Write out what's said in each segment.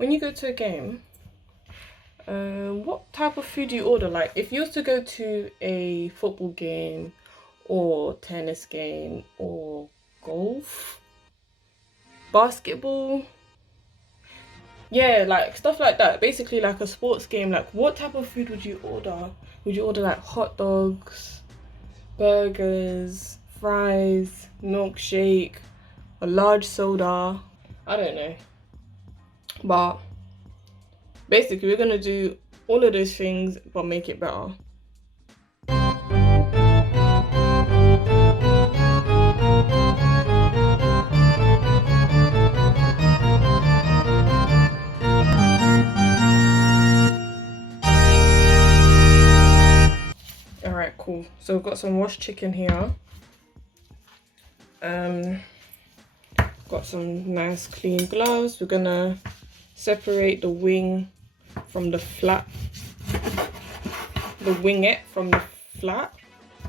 when you go to a game, what type of food do you order? Like, if you was to go to a football game or tennis game or golf, basketball, yeah, like stuff like that, basically like a sports game, like what type of food would you order? Would you order like hot dogs, burgers, fries, milkshake, a large soda? I don't know, but basically we're gonna do all of those things but make it better. Alright, cool. So we've got some washed chicken here. Got some nice clean gloves. We're gonna separate the wing from the flat. The wingette from the flat.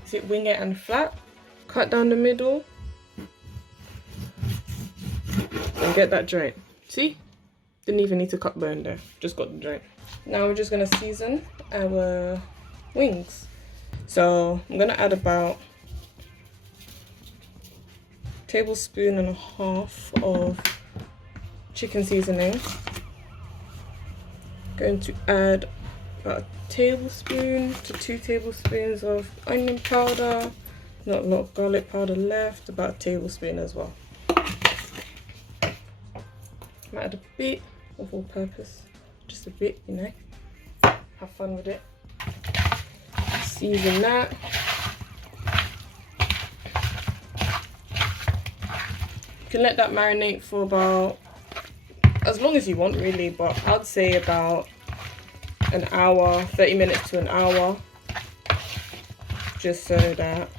Is it wingette and flat? Cut down the middle. And get that joint. See? Didn't even need to cut bone there. Just got the joint. Now we're just gonna season our wings. So I'm gonna add about 1.5 tablespoons of chicken seasoning. Going to add about 1 tablespoon to 2 tablespoons of onion powder. Not a lot of garlic powder left, about 1 tablespoon as well. Might add a bit of all purpose, just a bit, you know. Have fun with it. Season that. You can let that marinate for about, as long as you want really, but I'd say about an hour, 30 minutes to an hour, just so that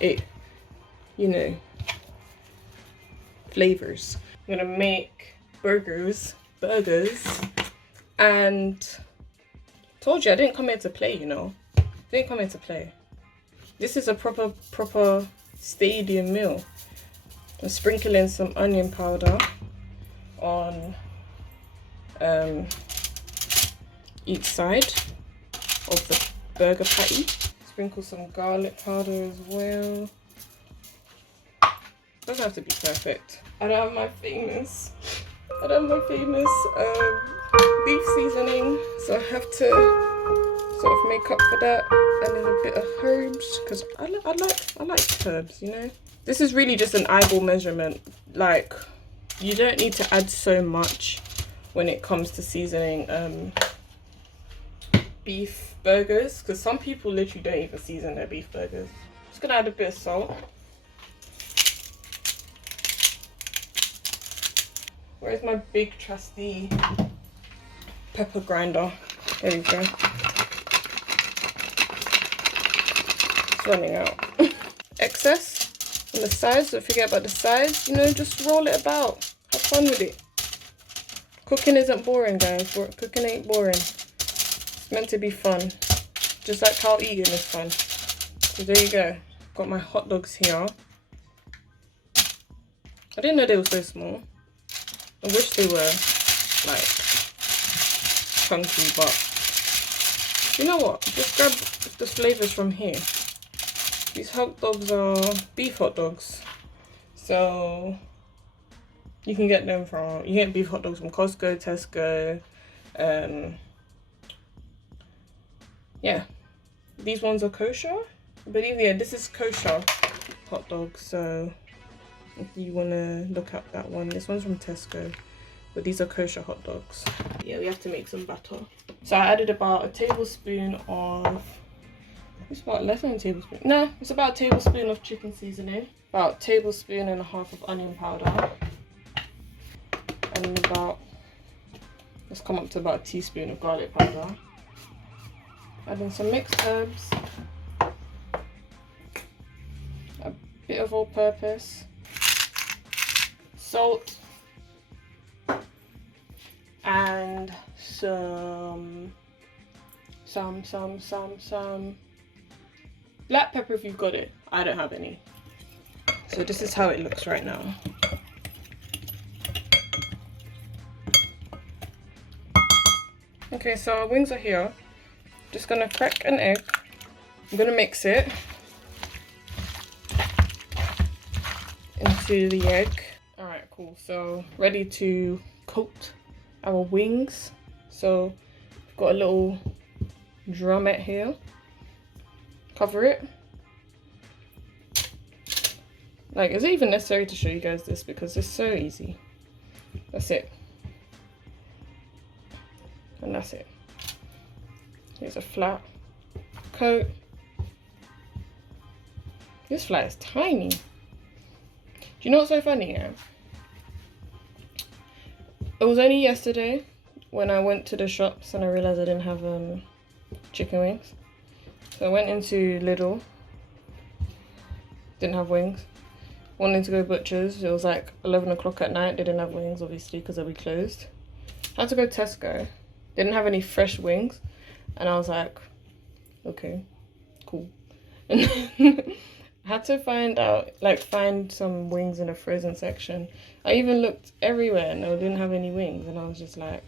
it, you know, flavors. I'm gonna make burgers, and told you I didn't come here to play, you know. Didn't come here to play. This is a proper stadium meal. I'm sprinkling some onion powder on each side of the burger patty. Sprinkle some garlic powder as well. Doesn't have to be perfect. I don't have my famous beef seasoning, so I have to sort of make up for that. A little bit of herbs, because I like herbs, you know. This is really just an eyeball measurement. Like, you don't need to add so much when it comes to seasoning beef burgers, because some people literally don't even season their beef burgers. Just gonna add a bit of salt. Where's my big trusty pepper grinder? There we go. It's running out. Excess on the sides, don't forget about the sides, you know, just roll it about. Have fun with it. Cooking isn't boring, guys. Cooking ain't boring. It's meant to be fun. Just like how eating is fun. So there you go. Got my hot dogs here. I didn't know they were so small. I wish they were like chunky, but you know what? Just grab the flavors from here. These hot dogs are beef hot dogs, so you can get them from, you get beef hot dogs from Costco, Tesco. Yeah, these ones are kosher, I believe. Yeah, this is kosher hot dog, so if you want to look up that one, this one's from Tesco, but these are kosher hot dogs. Yeah, we have to make some batter. So I added about 1 tablespoon of, it's about less than 1 tablespoon. No, it's about 1 tablespoon of chicken seasoning, about 1.5 tablespoons of onion powder, and about, let's come up to about 1 teaspoon of garlic powder. Adding some mixed herbs, a bit of all-purpose, salt, and some black pepper if you've got it. I don't have any. So this is how it looks right now. Okay, so our wings are here. Just gonna crack an egg. I'm gonna mix it into the egg. All right, cool. So ready to coat our wings. So we've got a little drumette here. Cover it. Like, is it even necessary to show you guys this? Because it's so easy. That's it. And that's it. Here's a flat coat. This flat is tiny. Do you know what's so funny? Yeah? It was only yesterday when I went to the shops and I realized I didn't have chicken wings. So I went into Lidl. Didn't have wings. Wanted to go butchers. It was like 11 o'clock at night. They didn't have wings, obviously, because they'll be closed. Had to go Tesco. Didn't have any fresh wings. And I was like, okay, cool. And then I had to find some wings in the frozen section. I even looked everywhere and they didn't have any wings. And I was just like,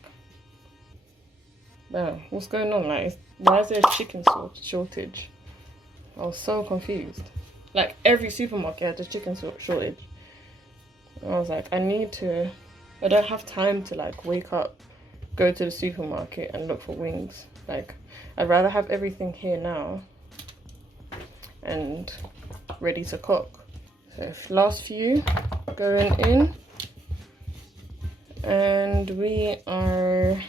wow, what's going on? Like, why is there a chicken shortage? I was so confused. Like, every supermarket had a chicken shortage. And I was like, I don't have time to like wake up, go to the supermarket and look for wings. Like, I'd rather have everything here now and ready to cook. So last few going in, and we are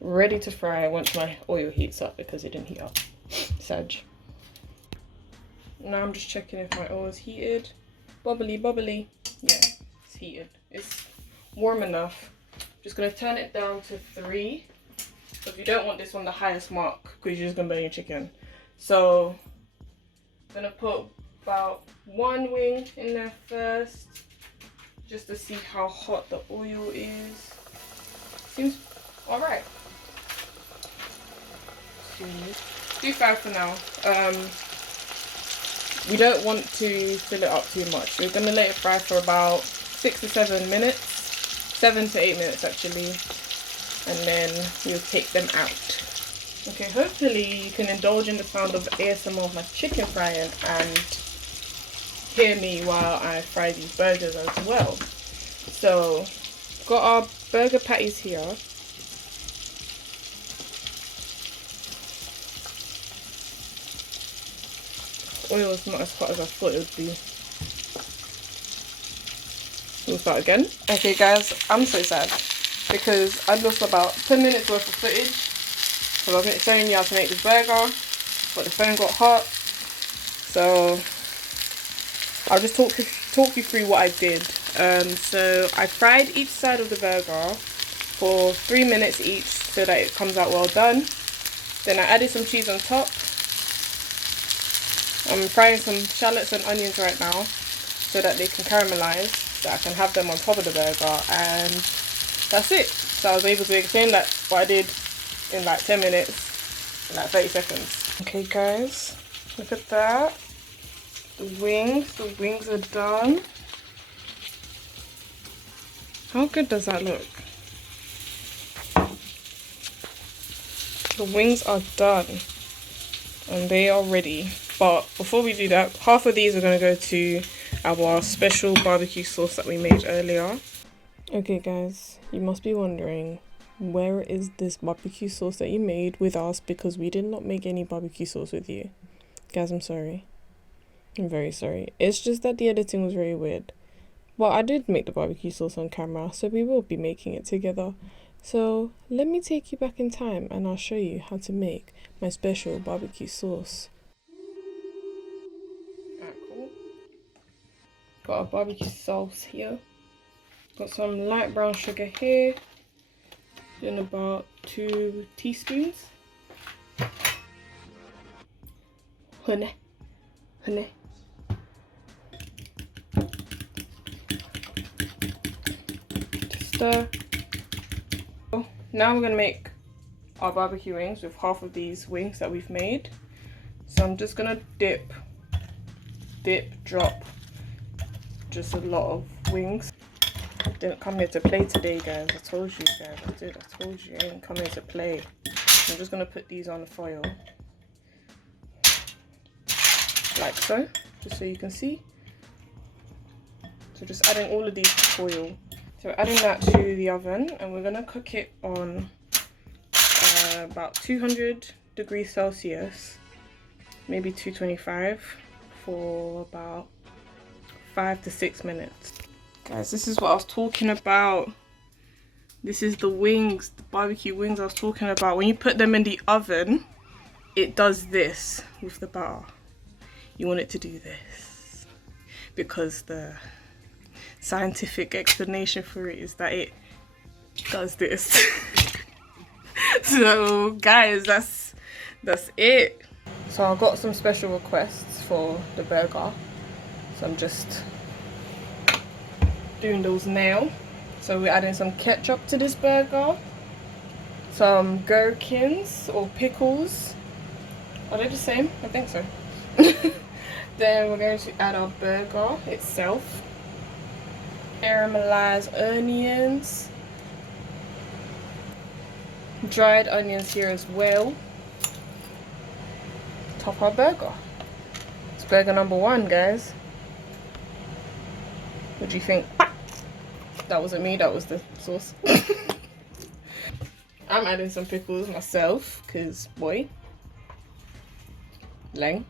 ready to fry once my oil heats up, because it didn't heat up. Sag. Now I'm just checking if my oil is heated. Bubbly, bubbly. Yeah, it's heated. It's warm enough. Just gonna turn it down to 3. Because you don't want this on the highest mark, because you're just gonna burn your chicken. So I'm gonna put about 1 wing in there first, just to see how hot the oil is. Seems alright. Do 5 for now. We don't want to fill it up too much. We're gonna let it fry for about 6 to 7 minutes, 7 to 8 minutes actually, and then we'll take them out. Okay, hopefully you can indulge in the sound of ASMR of my chicken frying and hear me while I fry these burgers as well. So, got our burger patties here. Oil is not as hot as I thought it would be. We'll start again. Okay guys, I'm so sad because I lost about 10 minutes worth of footage because I was showing you how to make this burger, but the phone got hot. So I'll just talk you through what I did. So I fried each side of the burger for 3 minutes each so that it comes out well done. Then I added some cheese on top. I'm frying some shallots and onions right now so that they can caramelize, so I can have them on top of the burger, and that's it. So I was able to explain that what I did in like 10 minutes, in like 30 seconds. Okay guys, look at that. The wings are done. How good does that look? The wings are done and they are ready. But before we do that, half of these are going to go to our special barbecue sauce that we made earlier. Okay guys, you must be wondering, where is this barbecue sauce that you made with us, because we did not make any barbecue sauce with you. Guys, I'm sorry. I'm very sorry. It's just that the editing was very weird. Well, I did make the barbecue sauce on camera, so we will be making it together. So let me take you back in time and I'll show you how to make my special barbecue sauce. Alright, cool. Got our barbecue sauce here. Got some light brown sugar here. Doing about 2 teaspoons. Honey. Just stir. Now we're gonna make our barbecue wings with half of these wings that we've made. So I'm just gonna dip, drop just a lot of wings. didn't come here to play today, guys. I told you guys. I told you I didn't come here to play. I'm just gonna put these on the foil. Like so. Just so you can see. So just adding all of these to foil. So we're adding that to the oven and we're gonna cook it on about 200 degrees Celsius, maybe 225, for about 5 to 6 minutes. Guys, this is what I was talking about. This is the wings, the barbecue wings I was talking about. When you put them in the oven, it does this with the batter. You want it to do this because the scientific explanation for it is that it does this. So guys, that's it. So I got some special requests for the burger, so I'm just doing those now. So we're adding some ketchup to this burger, some gherkins or pickles. Are they the same? I think so. Then we're going to add our burger itself, caramelized onions, dried onions here as well. Top our burger. It's burger number 1, guys. What do you think? That wasn't me, that was the sauce. I'm adding some pickles myself, because boy, lame.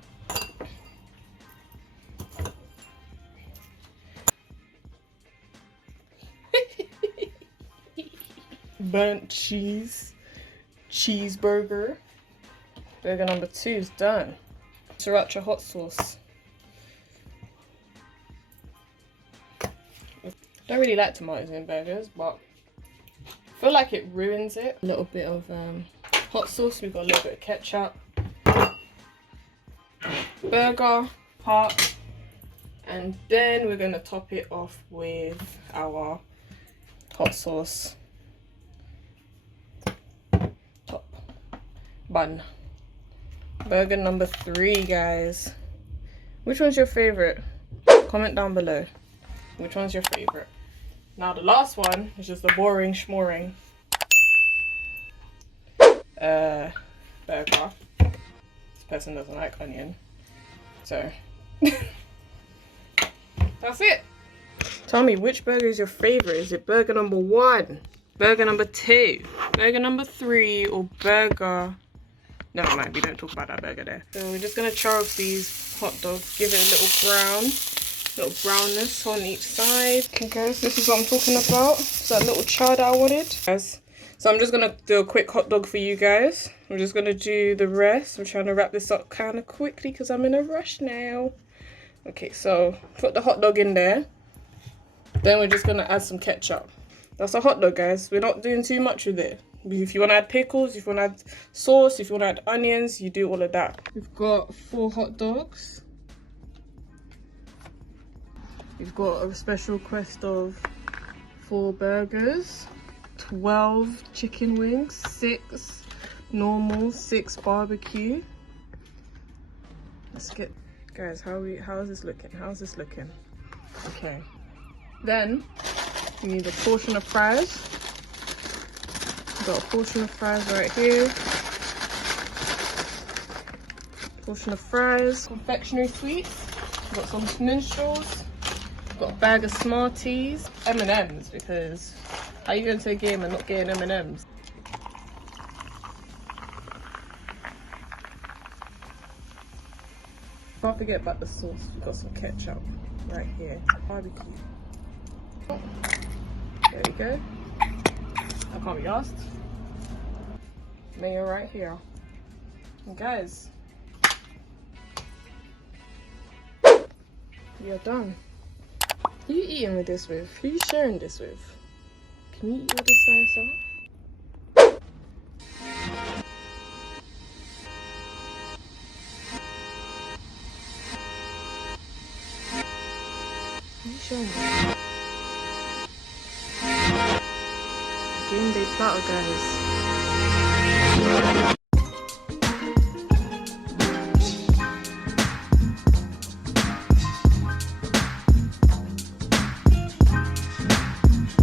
Burnt cheese, cheeseburger. Burger number 2 is done. Sriracha hot sauce. Don't really like tomatoes in burgers, but I feel like it ruins it. A little bit of hot sauce. We've got a little bit of ketchup. Burger part. And then we're going to top it off with our hot sauce. Top. Bun. Burger number 3, guys. Which one's your favorite? Comment down below. Which one's your favorite? Now the last one is just the boring schmoring burger. This person doesn't like onion, so that's it. Tell me, which burger is your favorite? Is it burger number 1, burger number 2, burger number 3, or burger... Never mind, we don't talk about that burger there. So we're just gonna char off these hot dogs, give it a little brown. Little brownness on each side. Okay guys, this is what I'm talking about. It's that little char that I wanted. Guys, so I'm just gonna do a quick hot dog for you guys. I'm just gonna do the rest. I'm trying to wrap this up kind of quickly because I'm in a rush now. Okay, so put the hot dog in there. Then we're just gonna add some ketchup. That's a hot dog, guys. We're not doing too much with it. If you want to add pickles, if you want to add sauce, if you want to add onions, you do all of that. We've got 4 hot dogs. We've got a special request of 4 burgers, 12 chicken wings, 6 normal, 6 barbecue. Let's get, guys, how is this looking? How's this looking? Okay. Then we need a portion of fries. We've got a portion of fries right here. Portion of fries, confectionery sweets. We've got some minstrels. Got a bag of Smarties, M&Ms, because how are you going to a game and not getting M&Ms? Can't forget about the sauce. We've got some ketchup right here. Barbecue. There we go. I can't be asked. Mayo right here. And guys, we are done. Who are you eating with this with? Who are you sharing this with? Can you eat all this by yourself? Who are you sharing this? Game day platter, guys.